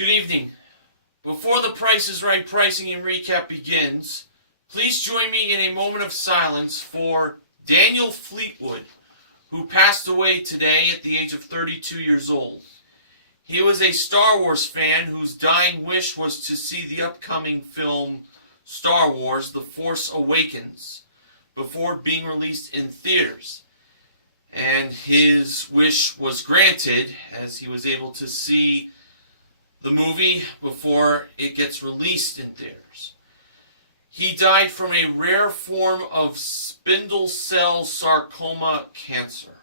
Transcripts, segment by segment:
Good evening. Before the Price is Right pricing and recap begins, please join me in a moment of silence for Daniel Fleetwood, who passed away today at the age of 32 years old. He was a Star Wars fan whose dying wish was to see the upcoming film Star Wars: The Force Awakens before being released in theaters. And his wish was granted as he was able to see the movie before it gets released in theaters. He died from a rare form of spindle cell sarcoma cancer.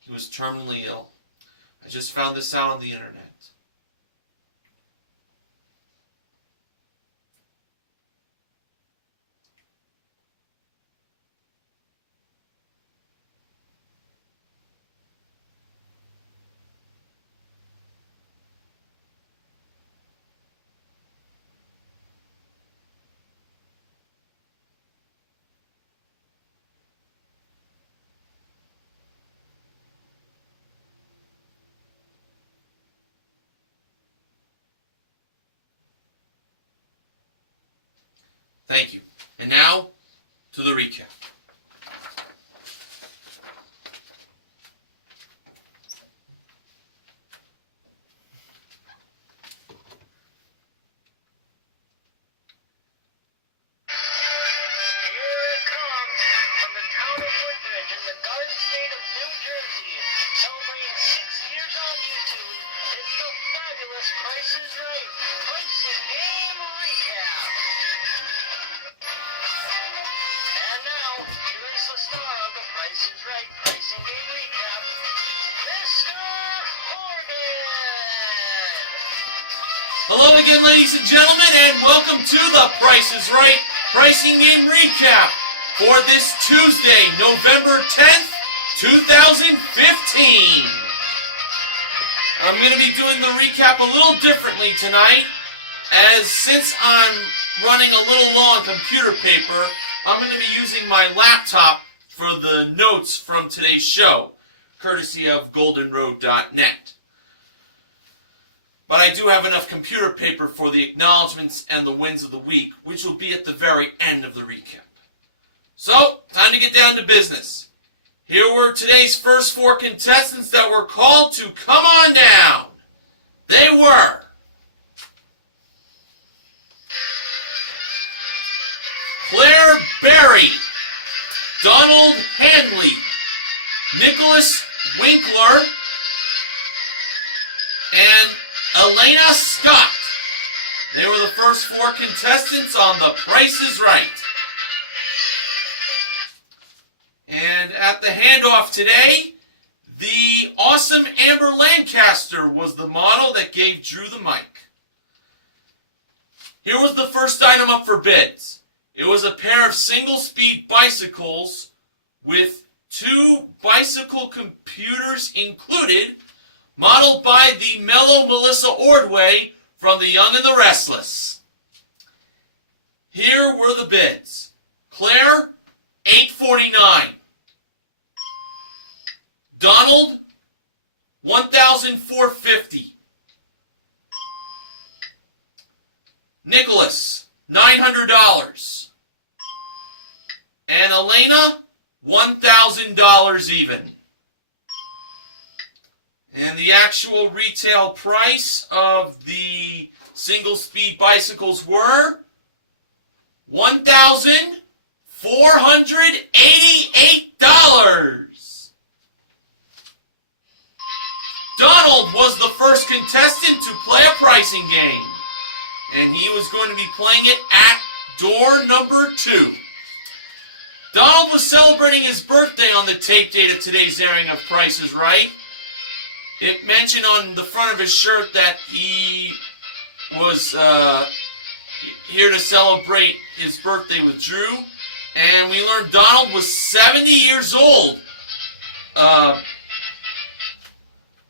He was terminally ill. I just found this out on the internet. Thank you. And now, to the recap. Price is Right. Pricing Game Recap. And now, here is the star of the Price is Right Pricing Game Recap, Mr. Horgan. Hello again, ladies and gentlemen, and welcome to the Price is Right Pricing Game Recap for this Tuesday, November 10th, 2015. I'm going to be doing the recap a little differently tonight, as since I'm running a little low on computer paper, I'm going to be using my laptop for the notes from today's show, courtesy of goldenroad.net. But I do have enough computer paper for the acknowledgments and the wins of the week, which will be at the very end of the recap. So, time to get down to business. Here were today's first four contestants that were called to come on down. They were Claire Berry, Donald Hanley, Nicholas Winkler, and Elena Scott. They were the first four contestants on The Price is Right. And at the handoff today, the awesome Amber Lancaster was the model that gave Drew the mic. Here was the first item up for bids. It was a pair of single-speed bicycles with two bicycle computers included, modeled by the mellow Melissa Ordway from The Young and the Restless. Here were the bids. Claire, $849. Donald, $1,450. Nicholas, $900. And Elena, $1,000 even. And the actual retail price of the single-speed bicycles were $1,488. Donald was the first contestant to play a pricing game, and he was going to be playing it at door number 2. Donald was celebrating his birthday on the tape date of today's airing of Price is Right. It mentioned on the front of his shirt that he was here to celebrate his birthday with Drew, and we learned Donald was 70 years old,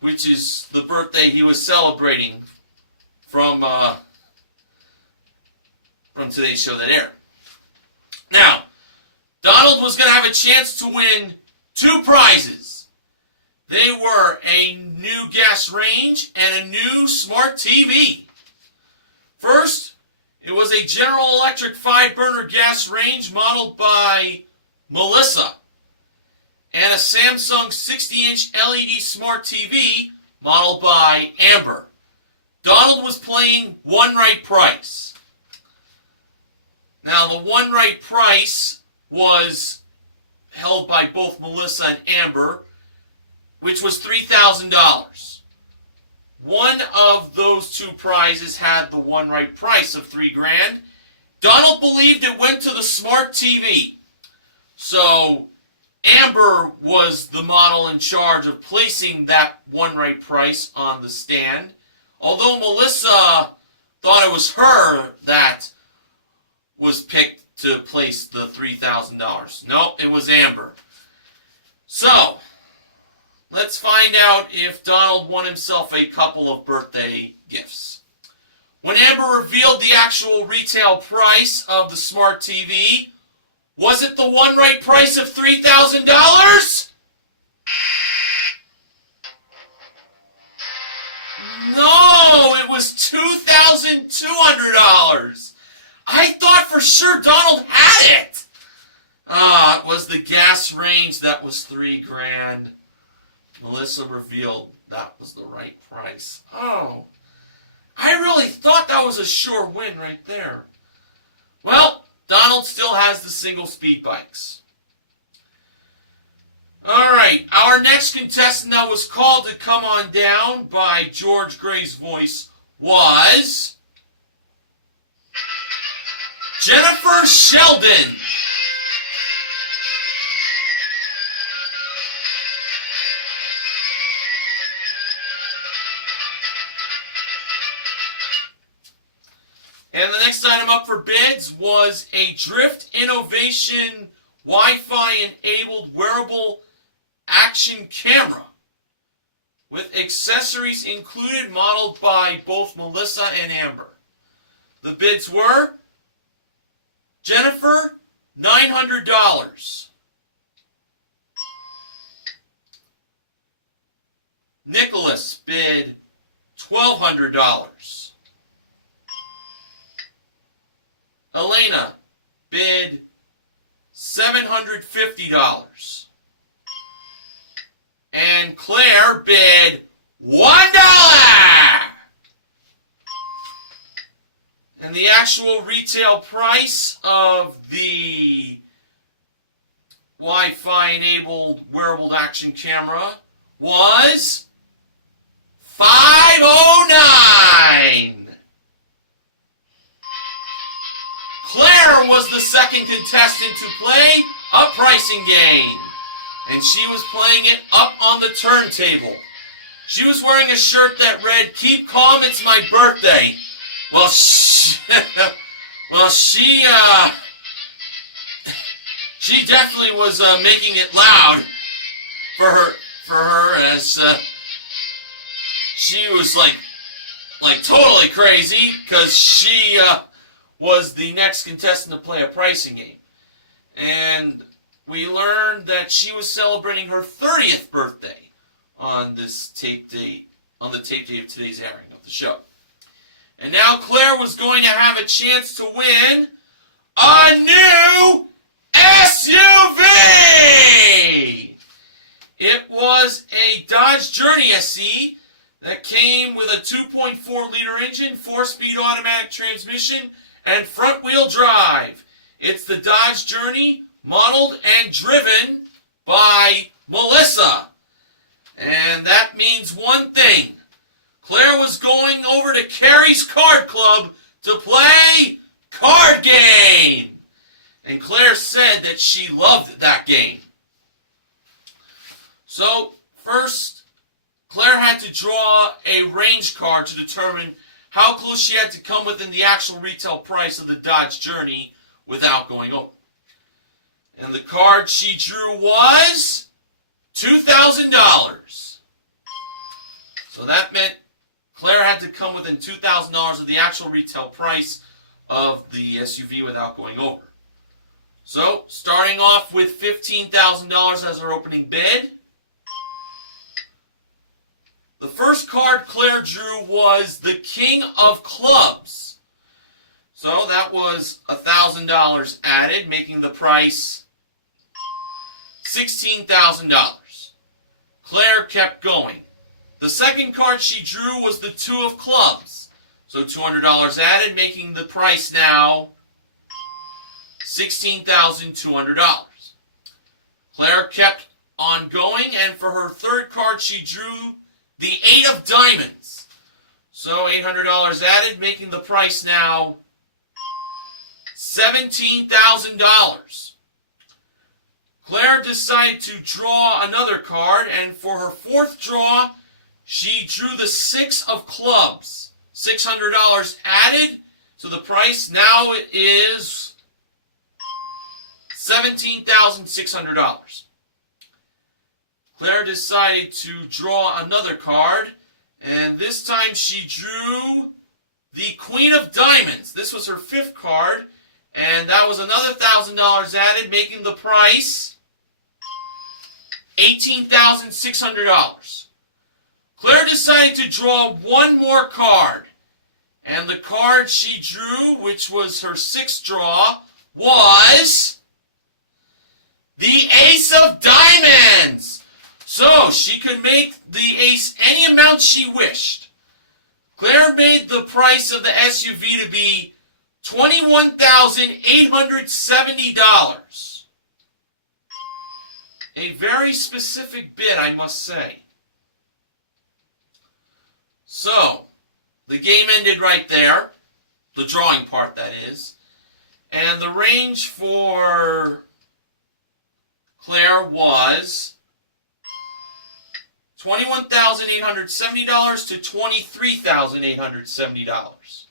which is the birthday he was celebrating from today's show that aired. Now, Donald was going to have a chance to win 2 prizes. They were a new gas range and a new smart TV. First, it was a General Electric 5-burner gas range modeled by Melissa, and a Samsung 60-inch LED smart TV modeled by Amber. Donald was playing One Right Price. Now, the One Right Price was held by both Melissa and Amber, which was $3,000. One of those two prizes had the One Right Price of $3,000. Donald believed it went to the smart TV. So Amber was the model in charge of placing that One Right Price on the stand, although Melissa thought it was her that was picked to place the $3,000. No, it was Amber. So, let's find out if Donald won himself a couple of birthday gifts. When Amber revealed the actual retail price of the smart TV, was it the One Right Price of $3,000? No, it was $2,200. I thought for sure Donald had it. It was the gas range that was $3,000. Melissa revealed that was the right price. Oh, I really thought that was a sure win right there. Well, Donald still has the single speed bikes. Alright, our next contestant that was called to come on down by George Gray's voice was Jennifer Sheldon. And the next item up for bids was a Drift Innovation Wi-Fi enabled wearable action camera with accessories included, modeled by both Melissa and Amber. The bids were Jennifer, $900. Nicholas bid $1,200. Elena bid $750. And Claire bid $1. And the actual retail price of the Wi-Fi enabled wearable action camera was $509. Claire was the second contestant to play a pricing game, and she was playing it up on the turntable. She was wearing a shirt that read, "Keep calm, it's my birthday." Well, she definitely was making it loud for her as she was like totally crazy, because she was the next contestant to play a pricing game. And we learned that she was celebrating her 30th birthday on this tape date, on the tape date of today's airing of the show. And now Claire was going to have a chance to win a new SUV! It was a Dodge Journey SE that came with a 2.4-liter engine, 4-speed automatic transmission, and front-wheel drive. It's the Dodge Journey, modeled and driven by Melissa. And that means one thing. Claire was going over to Carrie's Card Club to play Card Game. And Claire said that she loved that game. So, first, Claire had to draw a range card to determine how close she had to come within the actual retail price of the Dodge Journey without going over. And the card she drew was $2,000. So that meant Claire had to come within $2,000 of the actual retail price of the SUV without going over. So, starting off with $15,000 as our opening bid, first card Claire drew was the King of Clubs. So that was $1,000 added, making the price $16,000. Claire kept going. The second card she drew was the Two of Clubs. So $200 added, making the price now $16,200. Claire kept on going, and for her third card she drew the Eight of Diamonds. So $800 added, making the price now $17,000. Claire decided to draw another card, and for her fourth draw, she drew the Six of Clubs. $600 added, so the price now is $17,600. Claire decided to draw another card, and this time she drew the Queen of Diamonds. This was her fifth card, and that was another $1,000 added, making the price $18,600. Claire decided to draw one more card, and the card she drew, which was her sixth draw, was the Ace of Diamonds. So she could make the ace any amount she wished. Claire made the price of the SUV to be $21,870. A very specific bid, I must say. So, the game ended right there. The drawing part, that is. And the range for Claire was $21,870 to $23,870.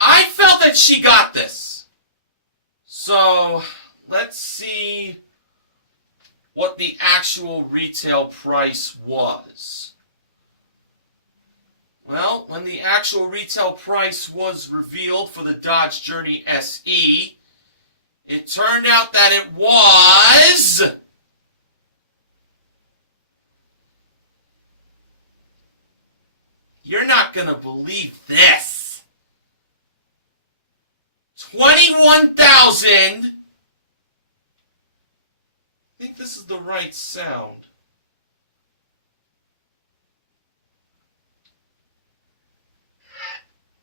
I felt that she got this. So, let's see what the actual retail price was. Well, when the actual retail price was revealed for the Dodge Journey SE, it turned out that it was you're not going to believe this. $21,000. I think this is the right sound.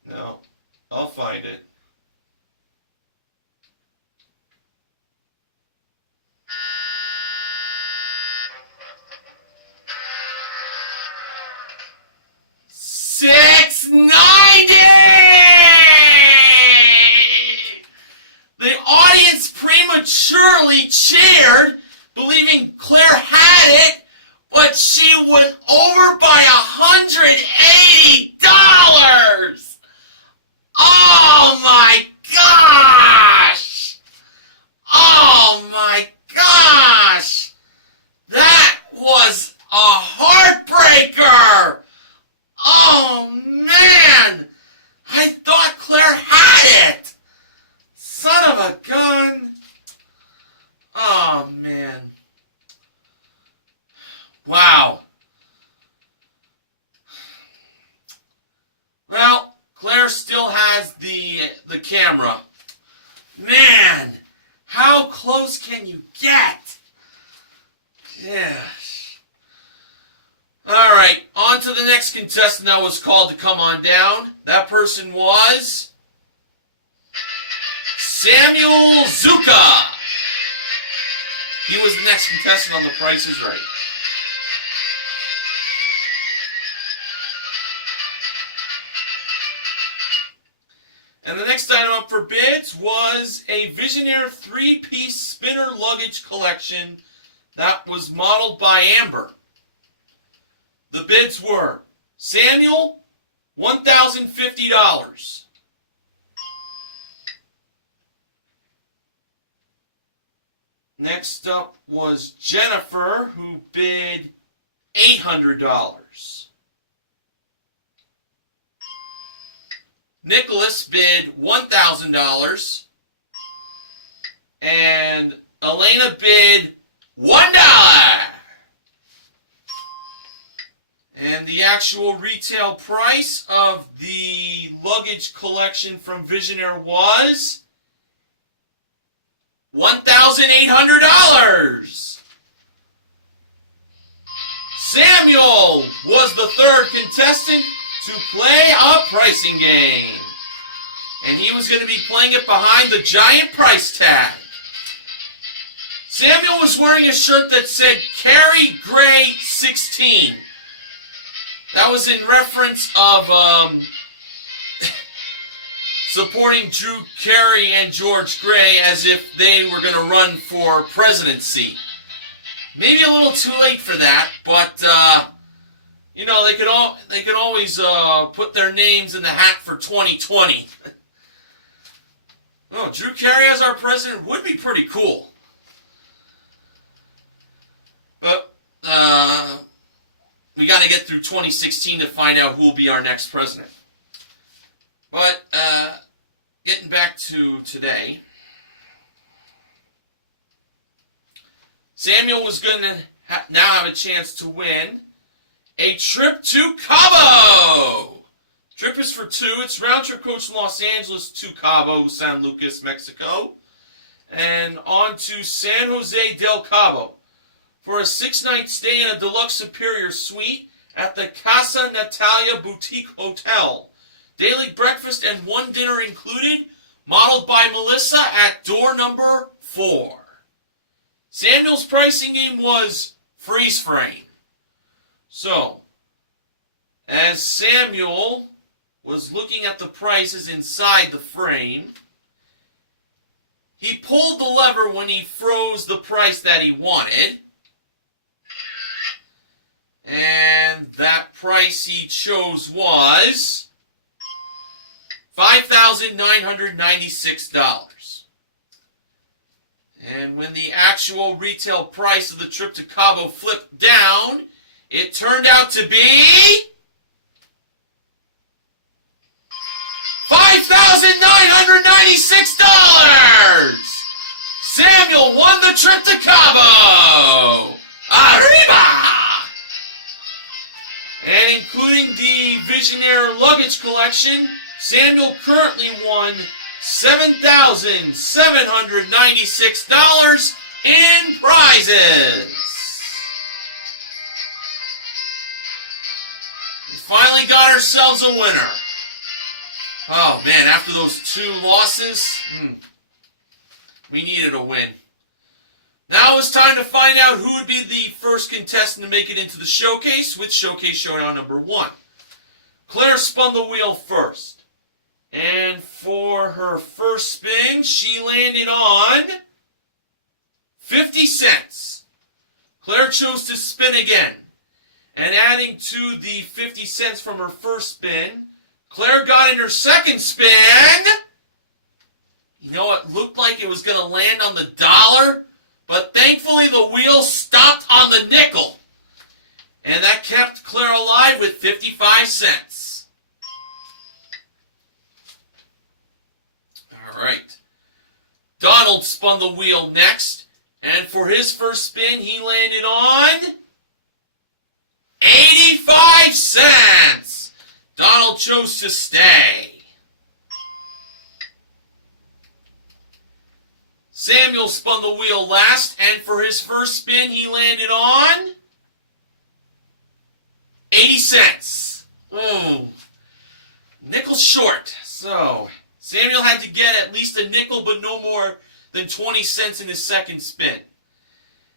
No, I'll find it. $690! The audience prematurely cheered, believing Claire had it, but she went over by $180! Oh my gosh! Oh my gosh! That was a heartbreaker! Oh man! I thought Claire had it! Son of a gun! Oh man. Wow. Well, Claire still has the camera. Man, how close can you get? Yes. Alright, on to the next contestant that was called to come on down. That person was Samuel Zuka. He was the next contestant on The Price is Right. And the next item up for bids was a Visionaire 3-piece spinner luggage collection that was modeled by Amber. The bids were Samuel, $1,050. Next up was Jennifer, who bid $800. Nicholas bid $1,000. And Elena bid $1. And the actual retail price of the luggage collection from Visionaire was $1,800. Samuel was the third contestant to play a pricing game. And he was going to be playing it behind the giant price tag. Samuel was wearing a shirt that said Carey Gray 16. That was in reference of supporting Drew Carey and George Gray as if they were going to run for presidency. Maybe a little too late for that, but you know, they could always put their names in the hat for 2020. Oh, Drew Carey as our president would be pretty cool. But we got to get through 2016 to find out who will be our next president. But getting back to today, Samuel was going to now have a chance to win a trip to Cabo. Trip is for two. It's round trip coach from Los Angeles to Cabo, San Lucas, Mexico, and on to San Jose del Cabo for a 6-night stay in a deluxe superior suite at the Casa Natalia Boutique Hotel. Daily breakfast and one dinner included, modeled by Melissa at door number 4. Samuel's pricing game was freeze frame. So, as Samuel was looking at the prices inside the frame, he pulled the lever when he froze the price that he wanted. And that price he chose was $5,996. And when the actual retail price of the trip to Cabo flipped down, it turned out to be $5,996! Samuel won the trip to Cabo! Arriba! And including the Visionaire luggage collection, Samuel currently won $7,796 in prizes. We finally got ourselves a winner. Oh man, after those 2 losses, we needed a win. Now it's time to find out who would be the first contestant to make it into the showcase with Showcase Showdown number 1. Claire spun the wheel first. And for her first spin, she landed on 50 cents. Claire chose to spin again. And adding to the 50 cents from her first spin, Claire got in her second spin. You know, it looked like it was going to land on the dollar, but thankfully the wheel stopped on the nickel. And that kept Claire alive with 55 cents. All right. Donald spun the wheel next, and for his first spin, he landed on 85 cents. Donald chose to stay. Samuel spun the wheel last, and for his first spin, he landed on 80 cents. Ooh. Nickel short. So Samuel had to get at least a nickel, but no more than 20 cents in his second spin.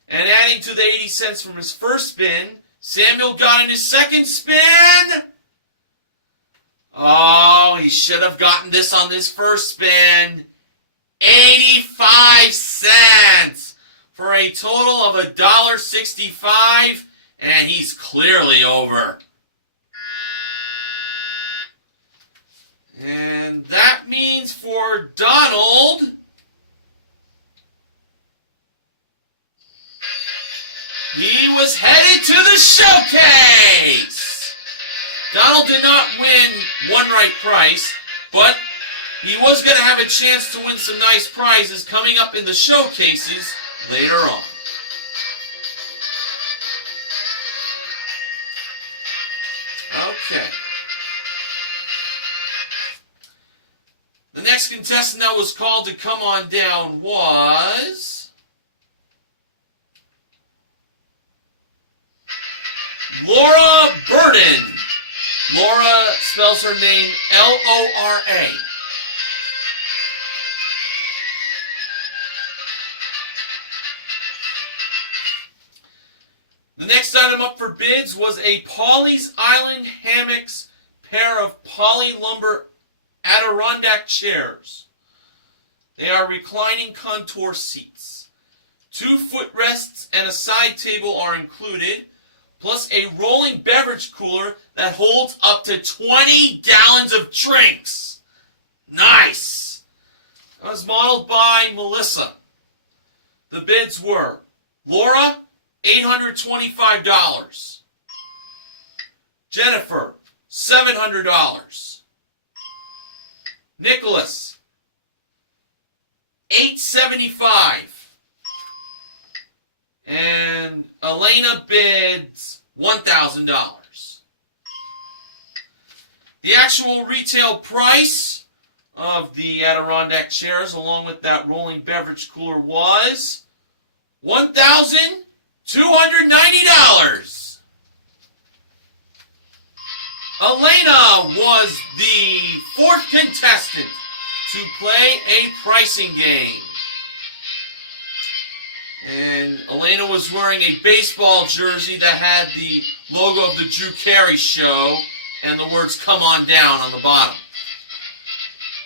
And adding to the 80 cents from his first spin, Samuel got in his second spin. Oh, he should have gotten this on this first spin. 85 cents for a total of $1.65, and he's clearly over. And that means for Donald, he was headed to the showcase. Donald did not win one right price, but he was going to have a chance to win some nice prizes coming up in the showcases later on. Okay. The next contestant that was called to come on down was Laura Burden. Laura spells her name Lora. The next item up for bids was a Pawleys Island Hammocks pair of poly lumber Adirondack chairs. They are reclining contour seats. 2 footrests and a side table are included, plus a rolling beverage cooler that holds up to 20 gallons of drinks. Nice! That was modeled by Melissa. The bids were Laura, $825. Jennifer, $700. Nicholas, $875. And Elena bids $1,000. The actual retail price of the Adirondack chairs, along with that rolling beverage cooler, was $1,290. Elena was the 4th contestant to play a pricing game. And Elena was wearing a baseball jersey that had the logo of the Drew Carey Show and the words "Come on down" on the bottom.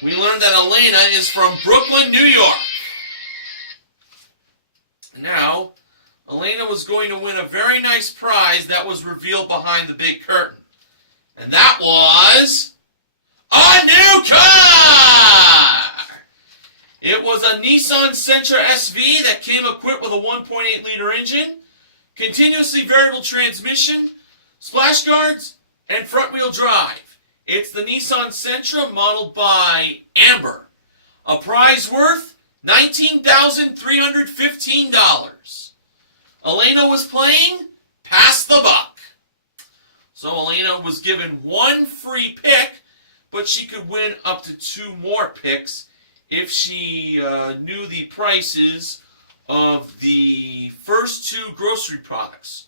We learned that Elena is from Brooklyn, New York. Now, Elena was going to win a very nice prize that was revealed behind the big curtain. And that was a new car! It was a Nissan Sentra SV that came equipped with a 1.8 liter engine, continuously variable transmission, splash guards, and front wheel drive. It's the Nissan Sentra modeled by Amber. A prize worth $19,315. Elena was playing Pass the Buck. So Elena was given 1 free pick, but she could win up to 2 more picks if she knew the prices of the first 2 grocery products,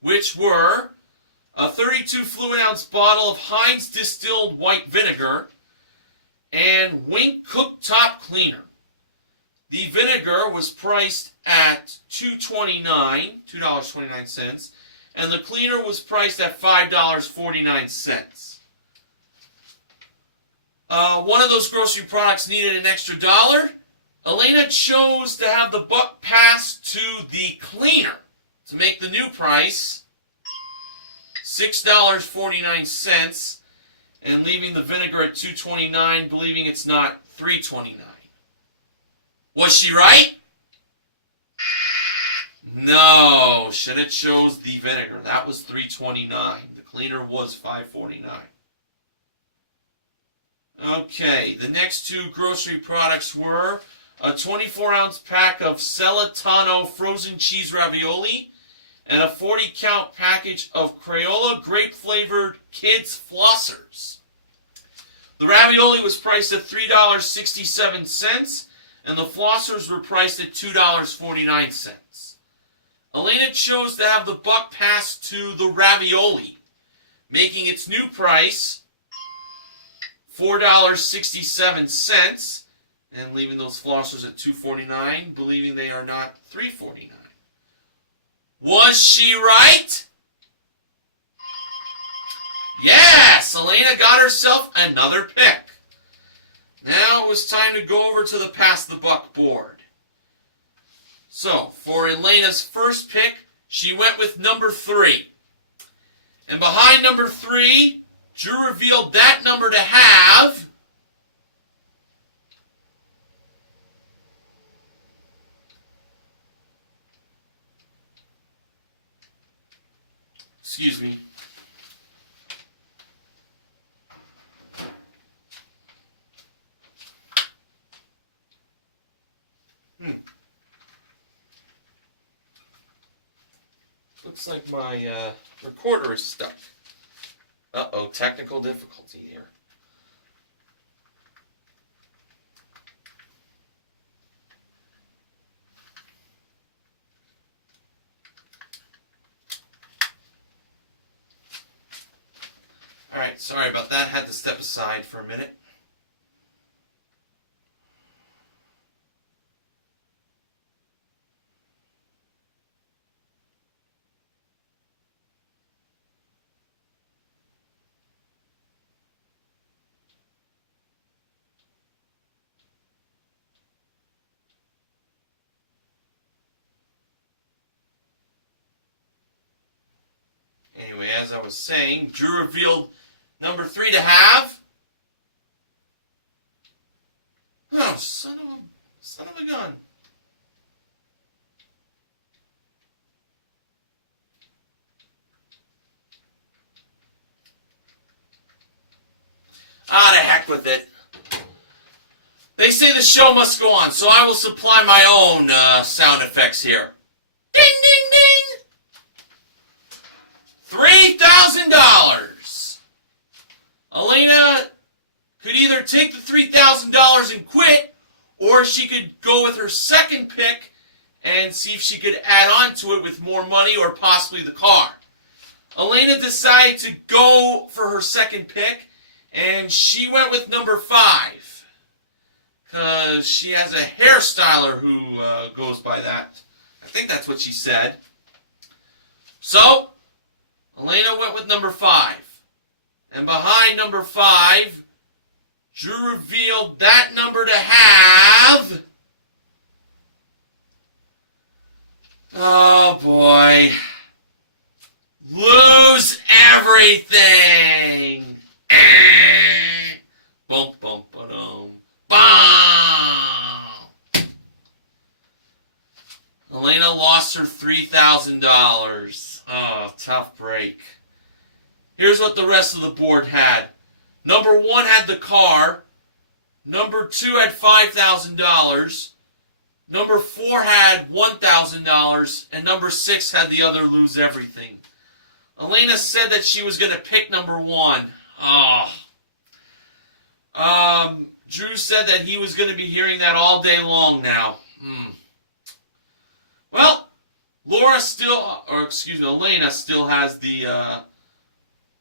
which were a 32 fluid ounce bottle of Heinz distilled white vinegar and Wink cooktop cleaner. The vinegar was priced at $2.29, and the cleaner was priced at $5.49. One of those grocery products needed an extra $1. Elena chose to have the buck pass to the cleaner to make the new price $6.49, and leaving the vinegar at $2.29, believing it's not $3.29. Was she right? No, should have chose the vinegar. That was $3.29. The cleaner was $5.49. Okay, the next 2 grocery products were a 24-ounce pack of Celentano frozen cheese ravioli and a 40-count package of Crayola grape-flavored kids flossers. The ravioli was priced at $3.67, and the flossers were priced at $2.49. Elena chose to have the buck pass to the ravioli, making its new price $4.67, and leaving those flossers at $2.49, believing they are not $3.49. Was she right? Yes! Elena got herself another pick. Now it was time to go over to the Pass the Buck board. So, for Elena's first pick, she went with number 3. And behind number 3, Drew revealed that number to have excuse me. Looks like my recorder is stuck. Uh-oh, technical difficulty here. Alright, sorry about that. Had to step aside for a minute. Anyway, as I was saying, Drew revealed number 3 to have. Oh, son of a gun. Ah, to heck with it. They say the show must go on, so I will supply my own sound effects here. Ding, ding, ding! $3,000. Elena could either take the $3,000 and quit, or she could go with her second pick and see if she could add on to it with more money or possibly the car. Elena decided to go for her second pick, and she went with number 5. Because she has a hairstyler who goes by that. I think that's what she said. So, Elena went with number 5. And behind number 5, Drew revealed that number to have... Oh boy. Lose everything. Bump, bump, ba-dum. Bam! Elena lost her $3,000. Oh, tough break. Here's what the rest of the board had. Number 1 had the car. Number 2 had $5,000. Number 4 had $1,000. And number 6 had the other lose everything. Elena said that she was going to pick number 1. Drew said that he was going to be hearing that all day long now. Well, Elena still has the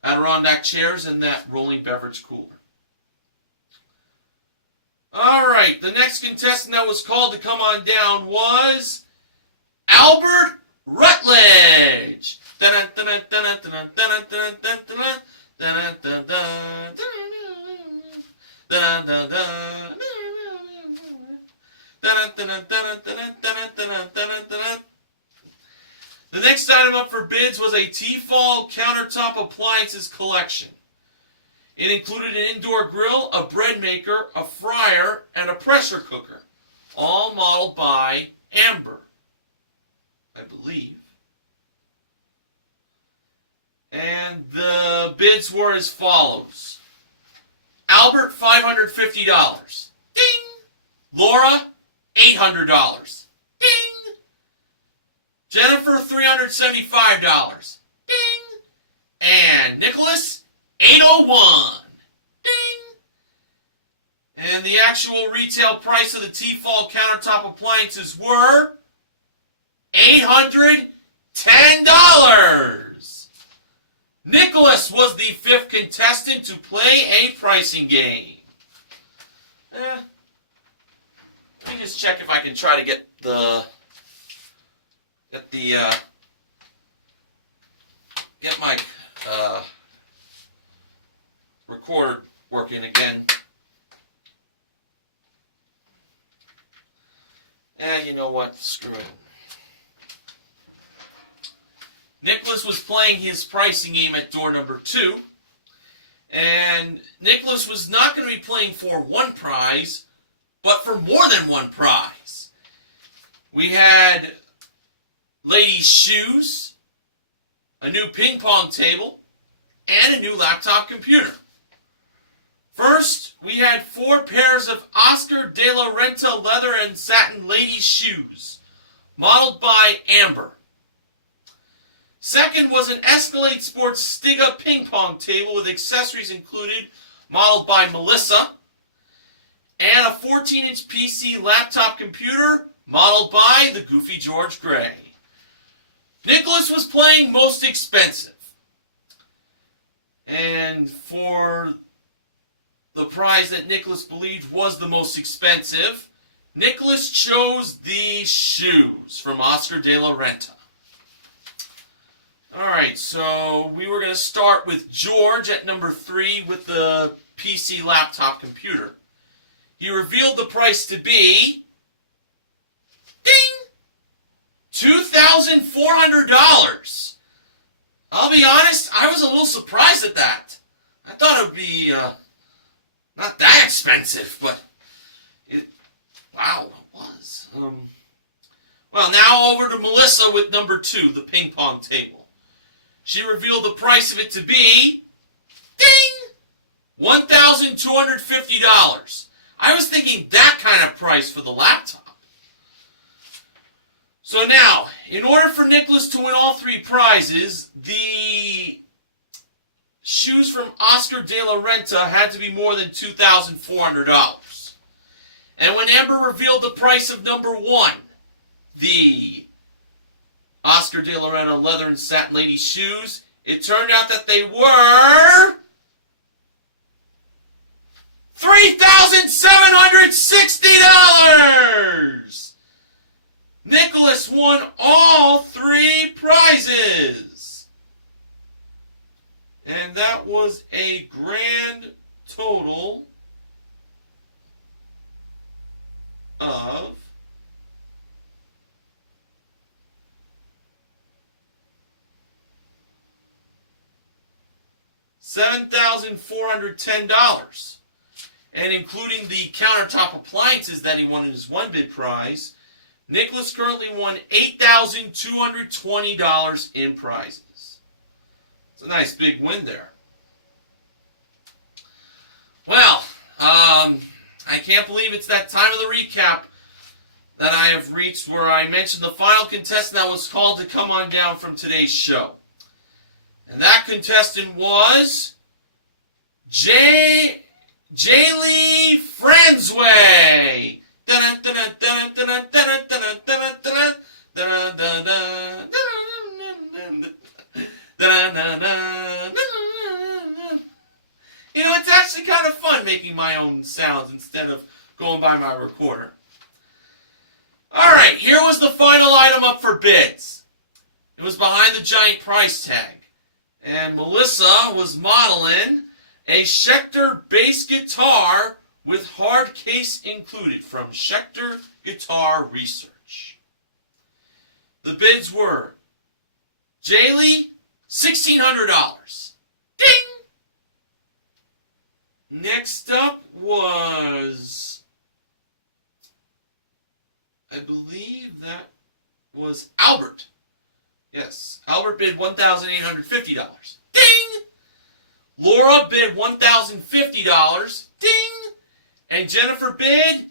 Adirondack chairs and that rolling beverage cooler. Alright, the next contestant that was called to come on down was Albert Rutledge. The next item up for bids was a Tefal countertop appliances collection. It included an indoor grill, a bread maker, a fryer, and a pressure cooker, all modeled by Amber, I believe. And the bids were as follows. Albert, $550. Ding! Laura, $800. Ding! Jennifer, $375. Ding! And Nicholas, $801. Ding! And the actual retail price of the Tefal countertop appliances were $810. Nicholas was the 5th contestant to play a pricing game. Let me just check if I can try to get my recorder working again. You know what? Screw it. Nicholas was playing his pricing game at door number 2. And Nicholas was not going to be playing for one prize, but for more than one prize. We had ladies' shoes, a new ping pong table, and a new laptop computer. First, we had 4 pairs of Oscar de la Renta leather and satin ladies' shoes, modeled by Amber. Second was an Escalade Sports Stiga ping pong table with accessories included, modeled by Melissa. And a 14-inch PC laptop computer, modeled by the Goofy George Gray. Nicholas was playing most expensive. And for the prize that Nicholas believed was the most expensive, Nicholas chose these shoes from Oscar de la Renta. Alright, so we were going to start with George at number 3 with the PC laptop computer. He revealed the price to be, ding, $2,400. I'll be honest, I was a little surprised at that. I thought it would be not that expensive, but wow, it was. Well, now over to Melissa with number 2, the ping pong table. She revealed the price of it to be, ding, $1,250. I was thinking that kind of price for the laptop. So now, in order for Nicholas to win all 3 prizes, the shoes from Oscar de la Renta had to be more than $2,400. And when Amber revealed the price of number 1, the Oscar de la Renta leather and satin ladies shoes, it turned out that they were $3,760! Nicholas won all 3 prizes. And that was a grand total of $7,410. And including the countertop appliances that he won in his one bid prize, Nicholas currently won $8,220 in prizes. It's a nice big win there. Well, I can't believe it's that time of the recap that I have reached where I mentioned the final contestant that was called to come on down from today's show. And that contestant was Jaylee Franzway. You know, it's actually kind of fun making my own sounds instead of going by my recorder. Alright, here was the final item up for bids. It was behind the giant price tag. And Melissa was modeling a Schecter bass guitar with hard case included from Schecter Guitar Research. The bids were Jaylee, $1,600. Ding! Next up was, I believe that was Albert. Yes, Albert bid $1,850. Ding! Laura bid $1,050. Ding! And Jennifer bid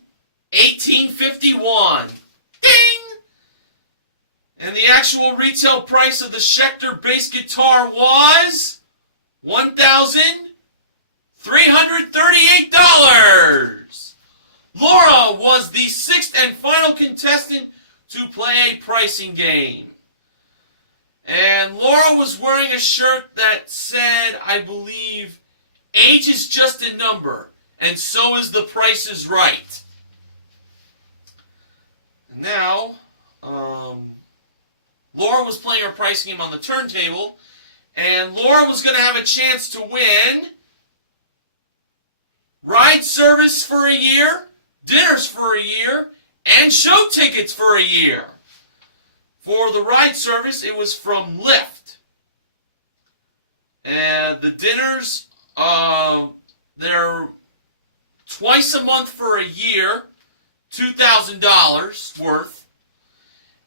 $1,851. Ding! And the actual retail price of the Schecter bass guitar was $1,338. Laura was the 6th and final contestant to play a pricing game. And Laura was wearing a shirt that said, I believe, age is just a number, and so is the Price is Right. And now, Laura was playing her pricing game on the turntable, and Laura was going to have a chance to win ride service for a year, dinners for a year, and show tickets for a year. For the ride service, it was from Lyft. And the dinners, they're twice a month for a year, $2,000 worth.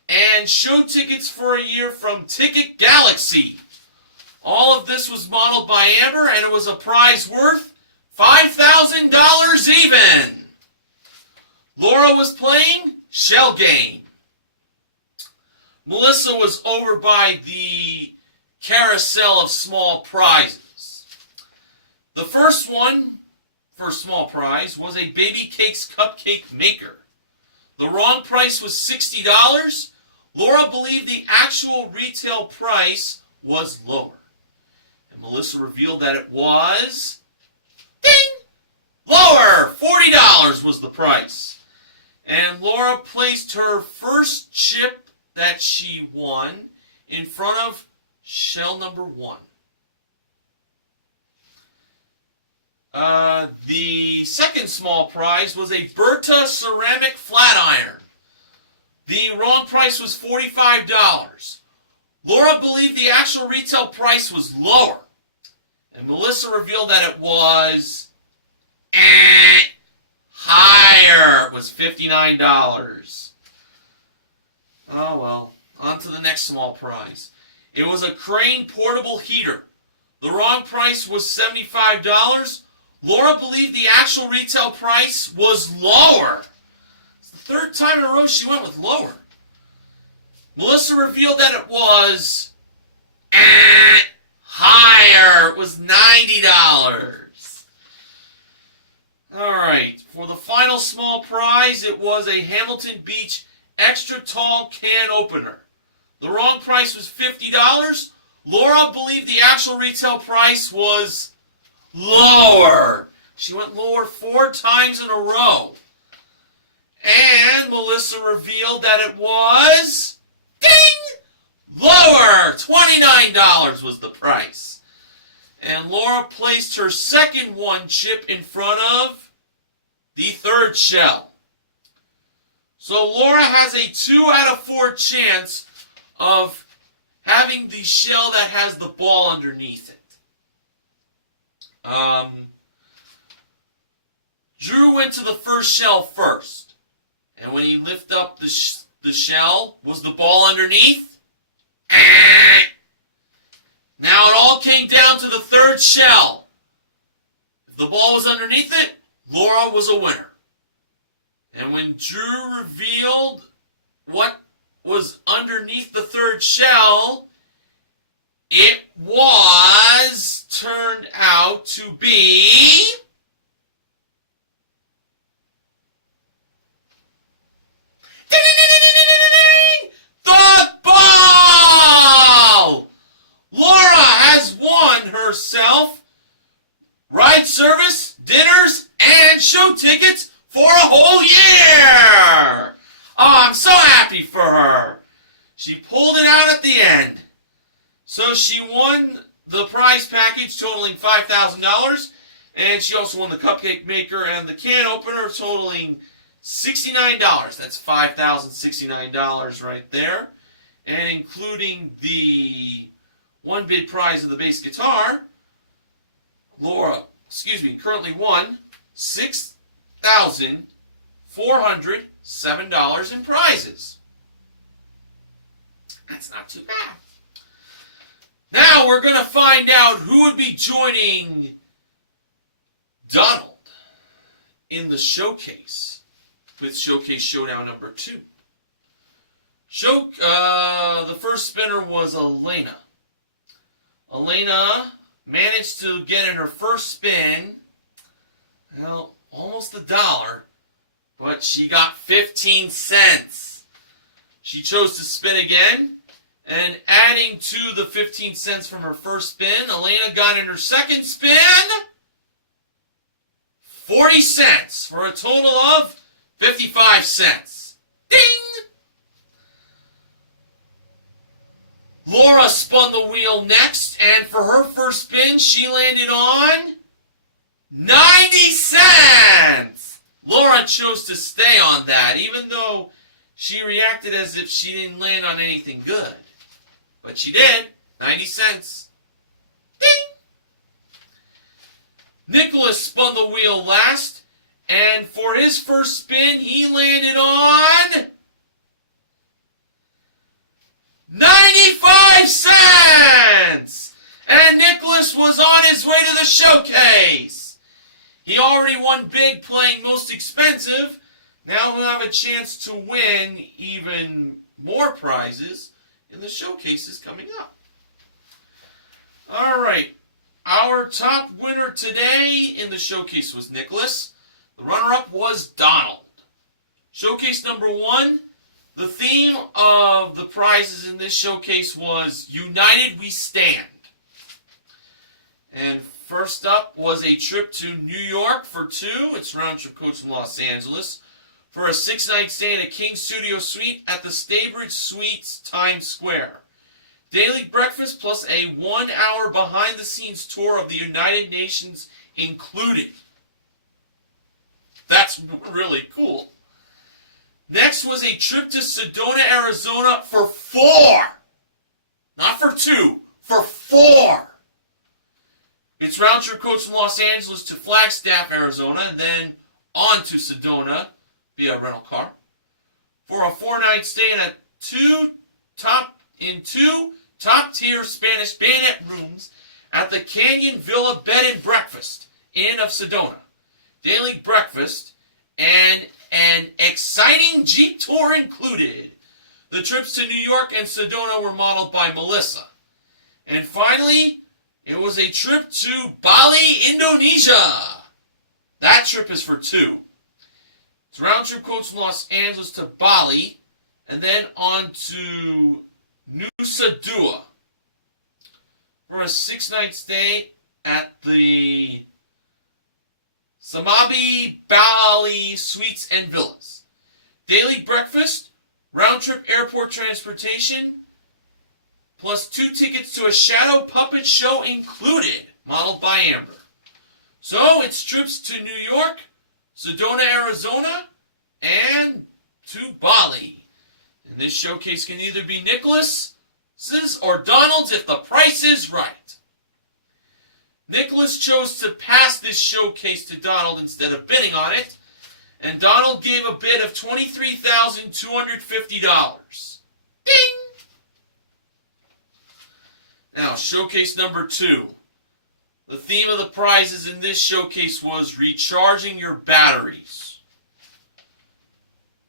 And show tickets for a year from Ticket Galaxy. All of this was modeled by Amber, and it was a prize worth $5,000 even. Laura was playing Shell Game. Melissa was over by the carousel of small prizes. The first one for a small prize was a baby cakes cupcake maker. The wrong price was $60. Laura believed the actual retail price was lower. And Melissa revealed that it was... ding! Lower! $40 was the price. And Laura placed her first chip that she won in front of shell number 1. The second small prize was a Berta ceramic flat iron. The wrong price was $45. Laura believed the actual retail price was lower. And Melissa revealed that it was higher. It was $59. Oh well. On to the next small prize. It was a Crane portable heater. The wrong price was $75. Laura believed the actual retail price was lower. It's the third time in a row she went with lower. Melissa revealed that it was higher. It was $90. Alright, for the final small prize, it was a Hamilton Beach extra tall can opener. The wrong price was $50. Laura believed the actual retail price was lower. She went lower 4 times in a row. And Melissa revealed that it was... ding! Lower! $29 was the price. And Laura placed her second one chip in front of the third shell. So Laura has a 2 out of 4 chance of having the shell that has the ball underneath it. Drew went to the first shell first. And when he lifted up the shell, was the ball underneath? Now it all came down to the third shell. If the ball was underneath it, Laura was a winner. And when Drew revealed what was underneath the third shell, it was turned out to be... the ball! Laura has won herself ride service, dinners, and show tickets for a whole year! Oh, I'm so happy for her. She pulled it out at the end. So she won the prize package totaling $5,000, and she also won the cupcake maker and the can opener totaling $69. That's $5,069 right there. And including the one bid prize of the bass guitar, Laura, currently won $6,407 in prizes. That's not too bad. Now we're going to find out who would be joining Donald in the showcase with Showcase Showdown number 2. The first spinner was Elena. Elena managed to get in her first spin, well, almost $1, but she got 15 cents. She chose to spin again, and adding to the 15 cents from her first spin, Elena got in her second spin 40 cents for a total of 55 cents. Ding! Laura spun the wheel next, and for her first spin, she landed on 90 cents! Laura chose to stay on that, even though she reacted as if she didn't land on anything good. But she did. 90 cents. Ding! Nicholas spun the wheel last, and for his first spin, he landed on 95 cents! And Nicholas was on his way to the showcase. He already won big playing most expensive. Now he'll have a chance to win even more prizes in the showcases coming up. All right. Our top winner today in the showcase was Nicholas. The runner-up was Donald. Showcase number 1, the theme of the prizes in this showcase was United We Stand. And first up was a trip to New York for 2. It's round trip coach from Los Angeles. For a 6-night stay in a King Studio Suite at the Staybridge Suites, Times Square. Daily breakfast plus a 1-hour behind-the-scenes tour of the United Nations included. That's really cool. Next was a trip to Sedona, Arizona for 4. Not for 2, for 4. It's round-trip coach from Los Angeles to Flagstaff, Arizona, and then on to Sedona via rental car. For a 4-night stay in two top-tier Spanish bayonet rooms at the Canyon Villa Bed and Breakfast Inn of Sedona. Daily breakfast and an exciting Jeep tour included. The trips to New York and Sedona were modeled by Melissa. And finally, it was a trip to Bali, Indonesia. That trip is for 2. It's round-trip coach from Los Angeles to Bali, and then on to Nusa Dua for a 6-night stay at the Samabi Bali Suites and Villas. Daily breakfast, round-trip airport transportation, plus 2 tickets to a shadow puppet show included, modeled by Amber. So it's trips to New York, Sedona, Arizona, and to Bali. And this showcase can either be Nicholas's or Donald's if the price is right. Nicholas chose to pass this showcase to Donald instead of bidding on it, and Donald gave a bid of $23,250. Ding! Now, showcase number 2. The theme of the prizes in this showcase was recharging your batteries.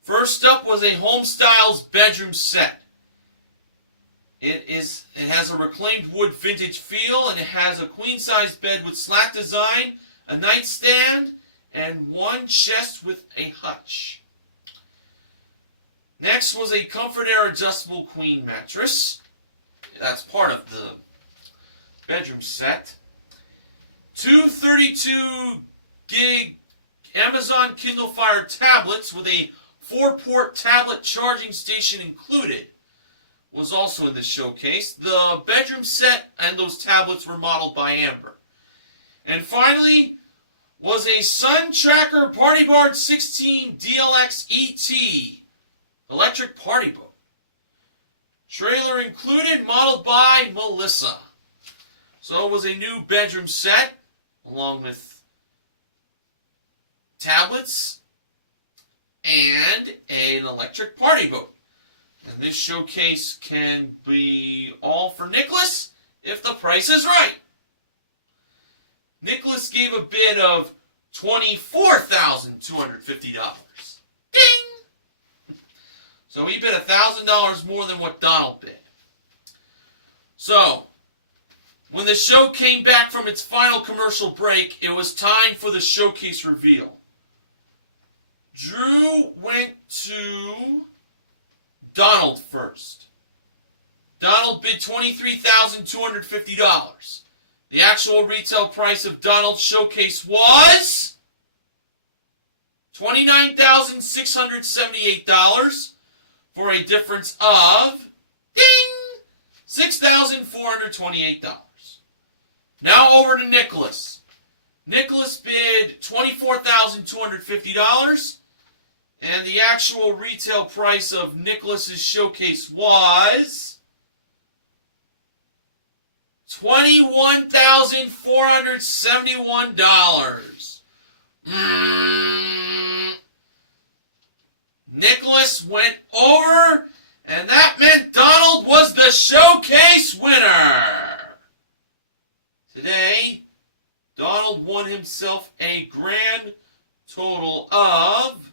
First up was a Home Styles bedroom set. It has a reclaimed wood vintage feel, and it has a queen-size bed with slat design, a nightstand, and 1 chest with a hutch. Next was a Comfort Air adjustable queen mattress. That's part of the bedroom set. 2 32-gig Amazon Kindle Fire tablets with a 4-port tablet charging station included was also in this showcase. The bedroom set and those tablets were modeled by Amber. And finally was a Sun Tracker Party Board 16 DLX ET electric party boat. Trailer included, modeled by Melissa. So it was a new bedroom set along with tablets and an electric party boat. And this showcase can be all for Nicholas if the price is right. Nicholas gave a bid of $24,250. Ding! So he bid $1,000 more than what Donald bid. So, when the show came back from its final commercial break, it was time for the showcase reveal. Drew went to Donald first. Donald bid $23,250. The actual retail price of Donald's showcase was $29,678 for a difference of, ding, $6,428. Now over to Nicholas. Nicholas bid $24,250, and the actual retail price of Nicholas's showcase was $21,471. Nicholas went over, and that meant Donald was the showcase winner. Today, Donald won himself a grand total of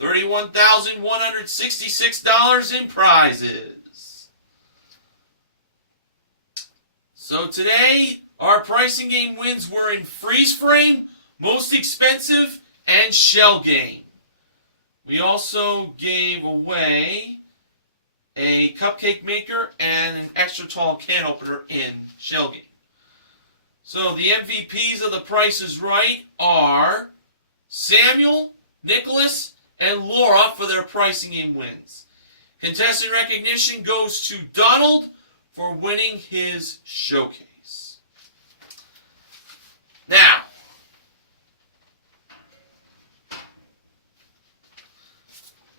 $31,166 in prizes. So today, our pricing game wins were in freeze frame, most expensive, and shell game. We also gave away a cupcake maker and an extra tall can opener in shell game. So the MVPs of The Price is Right are Samuel, Nicholas, and Laura for their pricing game wins. Contestant recognition goes to Donald for winning his showcase. Now,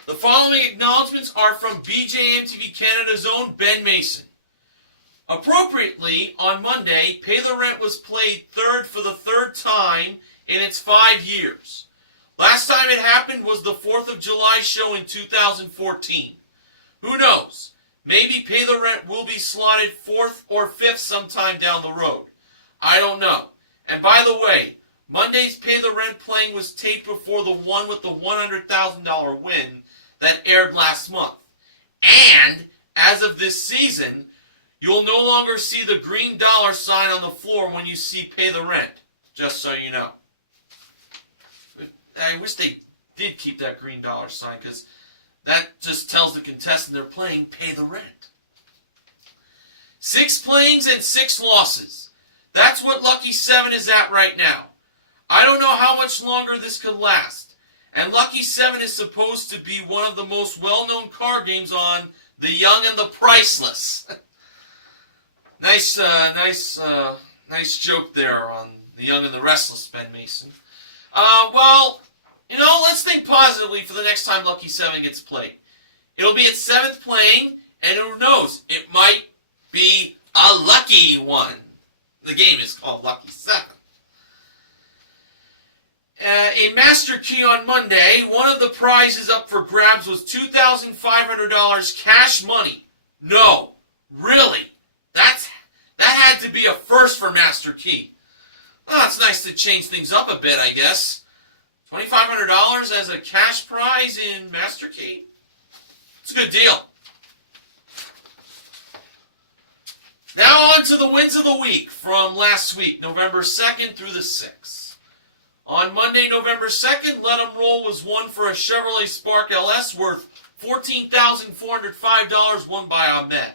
the following acknowledgments are from BJMTV Canada's own Ben Mason. Appropriately, on Monday, Pay the Rent was played third for the third time in its 5 years. Last time it happened was the 4th of July show in 2014. Who knows? Maybe Pay the Rent will be slotted 4th or 5th sometime down the road. I don't know. And by the way, Monday's Pay the Rent playing was taped before the one with the $100,000 win that aired last month. And, as of this season, you'll no longer see the green dollar sign on the floor when you see Pay the Rent, just so you know. I wish they did keep that green dollar sign, because that just tells the contestant they're playing Pay the Rent. 6 playings and 6 losses. That's what Lucky 7 is at right now. I don't know how much longer this could last. And Lucky 7 is supposed to be one of the most well-known card games on The Young and the Priceless. Nice joke there on The Young and the Restless, Ben Mason. Well, you know, let's think positively for the next time Lucky 7 gets played. It'll be its 7th playing, and who knows, it might be a lucky one. The game is called Lucky 7. A master key on Monday, one of the prizes up for grabs was $2,500 cash money. No, really, that had to be a first for Master Key. Well, it's nice to change things up a bit, I guess. $2,500 as a cash prize in Master Key? It's a good deal. Now on to the wins of the week from last week, November 2nd through the 6th. On Monday, November 2nd, Let 'em Roll was won for a Chevrolet Spark LS worth $14,405, won by Ahmed.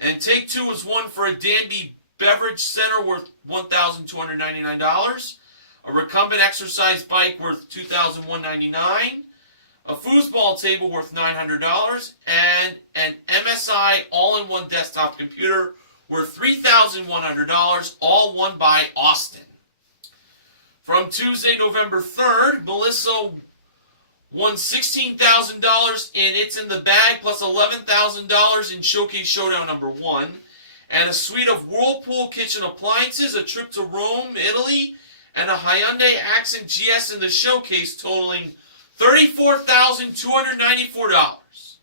And Take Two was won for a Danby Beverage Center worth $1,299, a recumbent exercise bike worth $2,199, a foosball table worth $900, and an MSI all-in-one desktop computer worth $3,100, all won by Austin. From Tuesday, November 3rd, Melissa won $16,000 in It's in the Bag, plus $11,000 in Showcase Showdown number 1, and a suite of Whirlpool kitchen appliances, a trip to Rome, Italy, and a Hyundai Accent GS in the Showcase, totaling $34,294.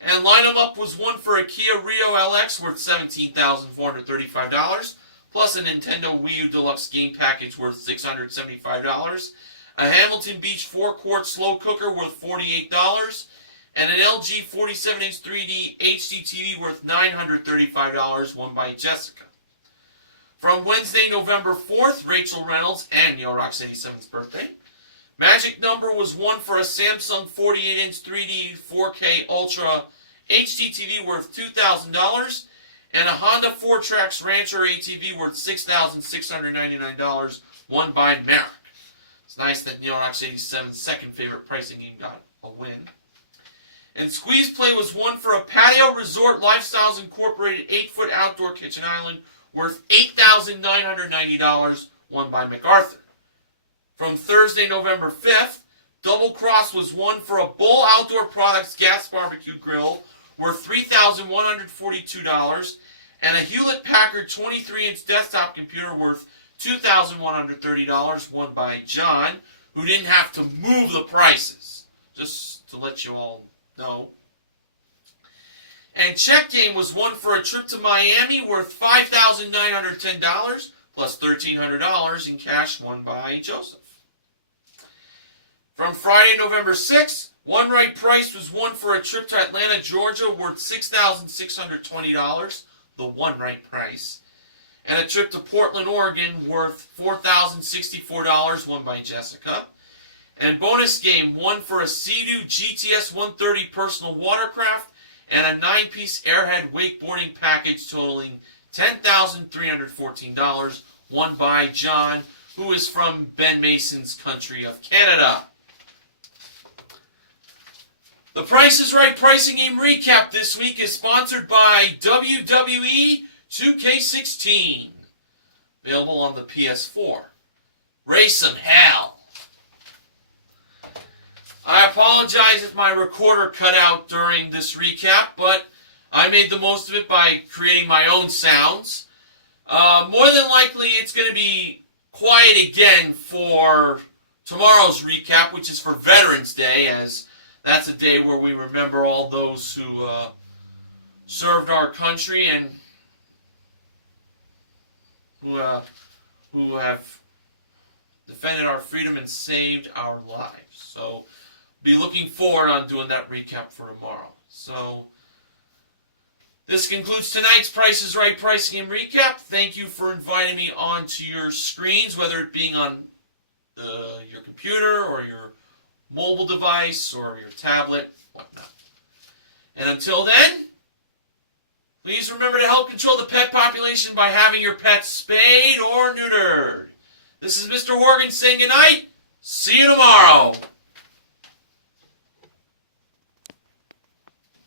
And Line 'em Up was won for a Kia Rio LX worth $17,435, plus a Nintendo Wii U Deluxe game package worth $675, a Hamilton Beach 4-quart slow cooker worth $48, and an LG 47-inch 3D HD TV worth $935, won by Jessica. From Wednesday, November 4th, Rachel Reynolds and Neil Rock's 87th birthday. Magic Number was won for a Samsung 48-inch 3D 4K Ultra HD TV worth $2,000, and a Honda 4Trax Rancher ATV worth $6,699, won by Merrick. It's nice that Neil Rock's 87's second favorite pricing game got a win. And Squeeze Play was won for a Patio Resort Lifestyles Incorporated 8-foot outdoor kitchen island worth $8,990, won by MacArthur. From Thursday, November 5th, Double Cross was won for a Bull Outdoor Products gas barbecue grill worth $3,142, and a Hewlett-Packard 23-inch desktop computer worth $2,130, won by John, who didn't have to move the prices, just to let you all know. And Check Game was won for a trip to Miami worth $5,910, plus $1,300 in cash, won by Joseph. From Friday, November 6th, One Right Price was won for a trip to Atlanta, Georgia worth $6,620, the one right price. And a trip to Portland, Oregon worth $4,064 won by Jessica. And bonus game, one for a Sea-Doo GTS 130 personal watercraft and a 9-piece airhead wakeboarding package totaling $10,314 won by John, who is from Ben Mason's country of Canada. The Price is Right pricing game recap this week is sponsored by WWE 2K16. Available on the PS4. Raise some hell. I apologize if my recorder cut out during this recap, but I made the most of it by creating my own sounds. More than likely, it's going to be quiet again for tomorrow's recap, which is for Veterans Day, as that's a day where we remember all those who served our country and who have defended our freedom and saved our lives. So, be looking forward on doing that recap for tomorrow. So, this concludes tonight's Price is Right pricing and recap. Thank you for inviting me onto your screens, whether it being on your computer or your mobile device or your tablet, whatnot. And until then, please remember to help control the pet population by having your pets spayed or neutered. This is Mr. Horgan saying goodnight. See you tomorrow.